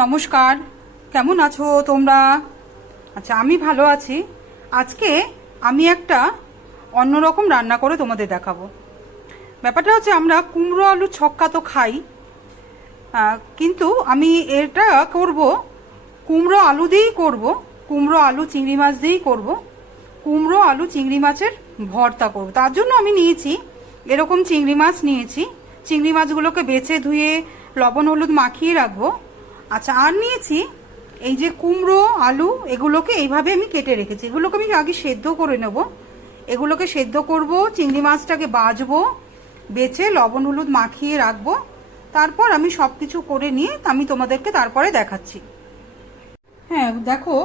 নমস্কার, কেমন আছো তোমরা? আচ্ছা, আমি ভালো আছি। আজকে আমি একটা অন্যরকম রান্না করে তোমাদের দেখাবো। ব্যাপারটা হচ্ছে, আমরা কুমড়ো আলু ছক্কা তো খাই, কিন্তু আমি এটা করব কুমড়ো আলু দিয়েই করব। কুমড়ো আলু চিংড়ি মাছ দিয়েই করব। কুমড়ো আলু চিংড়ি মাছের ভর্তা করব। তার জন্য আমি নিয়েছি এরকম চিংড়ি মাছ নিয়েছি। চিংড়ি মাছগুলোকে বেছে ধুয়ে লবণ হলুদ মাখিয়ে রাখবো। আচ্ছা, আর নিয়েছি এই যে কুমড়ো আলু, এগুলোকে এইভাবে আমি কেটে রেখেছি। এগুলোকে আমি আগে সেদ্ধ করে নেব। এগুলোকে সেদ্ধ করব, চিংড়ি মাছটাকে বাছবো, বেছে লবণ হলুদ মাখিয়ে রাখবো। তারপর আমি সব কিছু করে নিয়ে আমি তোমাদেরকে তারপরে দেখাচ্ছি। হ্যাঁ, দেখো,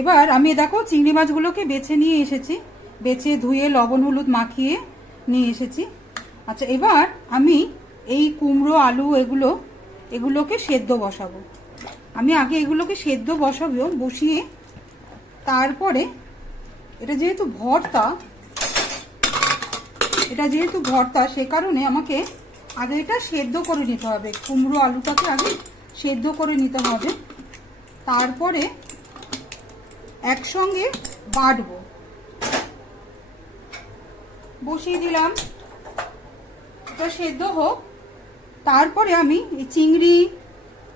এবার আমি চিংড়ি মাছগুলোকে বেছে নিয়ে এসেছি, বেছে ধুয়ে লবণ হলুদ মাখিয়ে নিয়ে এসেছি। আচ্ছা, এবার আমি এই কুমড়ো আলু এগুলোকে সেদ্ধ বসাবো। আমি আগে এগুলোকে সেদ্ধ বসিয়ে তারপরে এটা যেহেতু ভর্তা সে কারণে আমাকে আগে এটা সেদ্ধ করে নিতে হবে। কুমড়ো আলুটাকে আগে সেদ্ধ করে নিতে হবে, তারপরে একসঙ্গে বাটবো। বসিয়ে দিলাম, এটা সেদ্ধ হোক। তারপরে আমি এই চিংড়ি,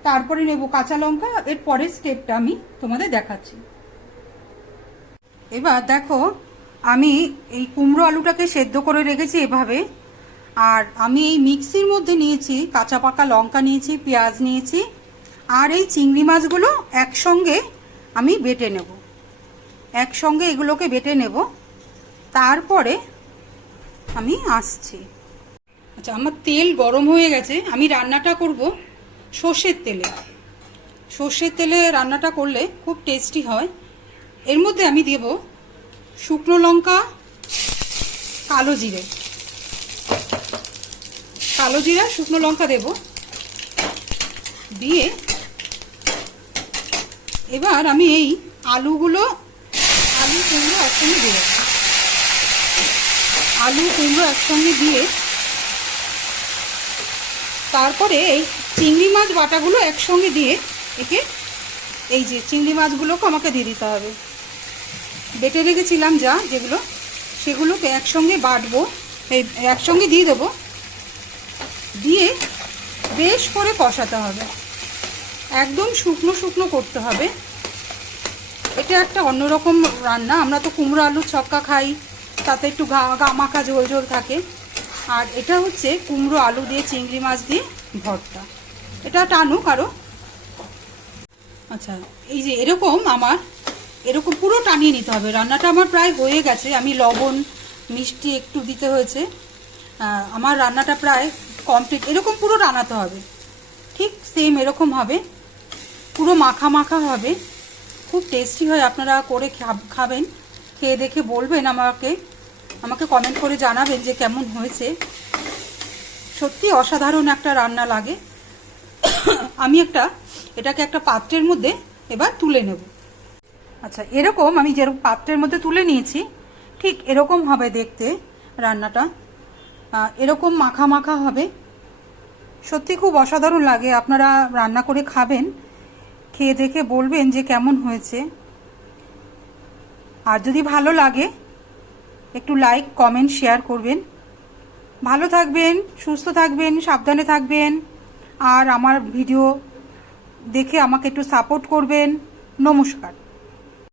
তারপরে নেব কাঁচা লঙ্কা। এর পরের স্টেপটা আমি তোমাদের দেখাচ্ছি। এবার দেখো, আমি এই কুমড়ো আলুটাকে সেদ্ধ করে রেখেছি এভাবে। আর আমি এই মিক্সির মধ্যে নিয়েছি কাঁচা পাকা লঙ্কা নিয়েছি, পেঁয়াজ নিয়েছি, আর এই চিংড়ি মাছগুলো একসঙ্গে আমি বেটে নেব। একসঙ্গে এগুলোকে বেটে নেব, তারপরে আমি আসছি। আচ্ছা, আমার তেল গরম হয়ে গেছে। আমি রান্নাটা করব সর্ষের তেলে। সর্ষের তেলে রান্নাটা করলে খুব টেস্টি হয়। এর মধ্যে আমি দেব শুকনো লঙ্কা, কালো জিরা, শুকনো লঙ্কা দেব। দিয়ে এবার আমি এই আলু কুমড়ো একসঙ্গে দেব। আলু কুমড়ো একসঙ্গে দিয়ে তারপরে এই চিংড়ি মাছ বাটাগুলো একসঙ্গে দিয়ে একে, এই যে চিংড়ি মাছগুলোকে আমাকে দিয়ে দিতে হবে। বেটে রেখেছিলাম সেগুলোকে একসঙ্গে বাটবো, এই একসঙ্গে দিয়ে দেবো। দিয়ে বেশ করে কষাতে হবে, একদম শুকনো শুকনো করতে হবে। এটা একটা অন্যরকম রান্না। আমরা তো কুমড়ো আলুর ছক্কা খাই, তাতে একটু গামাখা ঝোল ঝোল থাকে। আর এটা হচ্ছে কুমড়ো আলু দিয়ে চিংড়ি মাছ দিয়ে ভর্তা। এটা টানুক আরও। আচ্ছা, এই যে এরকম পুরো টানিয়ে নিতে হবে। রান্নাটা আমার প্রায় হয়ে গেছে। আমি লবণ মিষ্টি একটু দিতে হয়েছে। আমার রান্নাটা প্রায় কমপ্লিট। এরকম পুরো টানাতে হবে, ঠিক সেম এরকম হবে, পুরো মাখা মাখা হবে। খুব টেস্টি হয়। আপনারা করে খাবেন, খেয়ে দেখে বলবেন, আমাকে কমেন্ট করে জানাবেন যে কেমন হয়েছে। সত্যি অসাধারণ একটা রান্না লাগে। আমি এটাকে একটা পাত্রের মধ্যে এবার তুলে নেব। আচ্ছা, এরকম আমি যেরকম পাত্রের মধ্যে তুলে নিয়েছি, ঠিক এরকম হবে দেখতে রান্নাটা। এরকম মাখা মাখা হবে। সত্যি খুব অসাধারণ লাগে। আপনারা রান্না করে খাবেন, খেয়ে দেখে বলবেন যে কেমন হয়েছে। আর যদি ভালো লাগে একটু লাইক কমেন্ট শেয়ার করবেন। ভালো থাকবেন, সুস্থ থাকবেন, সাবধানে থাকবেন। আর আমার ভিডিও দেখে আমাকে একটু সাপোর্ট করবেন। নমস্কার।